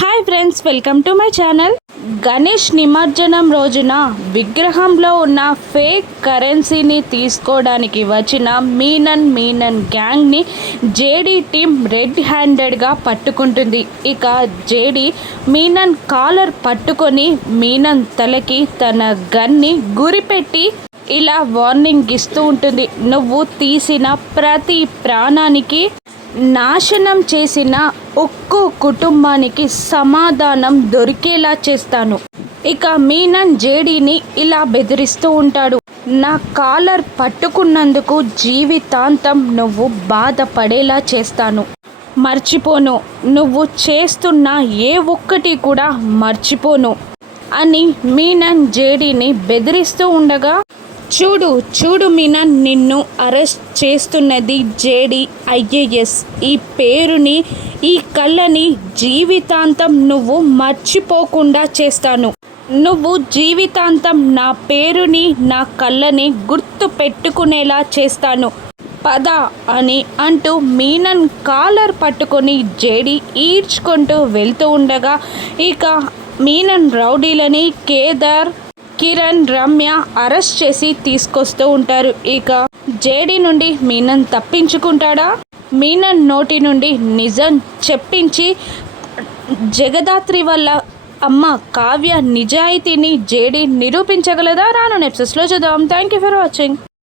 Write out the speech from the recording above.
Hi friends, welcome to my channel. Ganesh నిమజ్జనం రోజున విగ్రహంలో ఉన్న ఫేక్ కరెన్సీని తీసుకోవడానికి వచ్చిన మీనన్ గ్యాంగ్ని జేడీ టీమ్ రెడ్ హ్యాండెడ్గా పట్టుకుంటుంది. ఇక జేడీ మీనన్ కాలర్ పట్టుకొని మీనన్ తలకి తన గన్ని గురిపెట్టి ఇలా వార్నింగ్ ఇస్తూ ఉంటుంది. నువ్వు తీసిన ప్రతి ప్రాణానికి, నాశనం చేసిన ఒక్కో కుటుంబానికి సమాధానం దొరికేలా చేస్తాను. ఇక మీనన్ జేడీని ఇలా బెదిరిస్తూ ఉంటాడు. నా కాలర్ పట్టుకున్నందుకు జీవితాంతం నువ్వు బాధపడేలా చేస్తాను. మర్చిపోను, నువ్వు చేస్తున్న ఏ ఒక్కటి కూడా మర్చిపోను అని మీనన్ జేడీని బెదిరిస్తూ ఉండగా, చూడు మీనన్, నిన్ను అరెస్ట్ చేస్తున్నది జేడీ ఐఏఎస్. ఈ పేరుని, ఈ కళ్ళని జీవితాంతం నువ్వు మర్చిపోకుండా చేస్తాను. నువ్వు జీవితాంతం నా పేరుని, నా కళ్ళని గుర్తు పెట్టుకునేలా చేస్తాను. పద అని అంటూ మీనన్ కాలర్ పట్టుకొని జేడీ ఈడ్చుకుంటూ వెళ్తూ ఉండగా, ఇక మీనన్ రౌడీలని కేదార్, కిరణ్, రమ్య అరెస్ట్ చేసి తీసుకొస్తూ ఉంటారు. ఇక జేడీ నుండి మీనన్ తప్పించుకుంటాడా? మీనన్ నోటి నుండి నిజం చెప్పించి జగదాత్రి వల్ల అమ్మ కావ్య నిజాయితీని జేడీ నిరూపించగలదా? రాను ఎపిసోడ్స్లో చూద్దాం. Thank you for watching.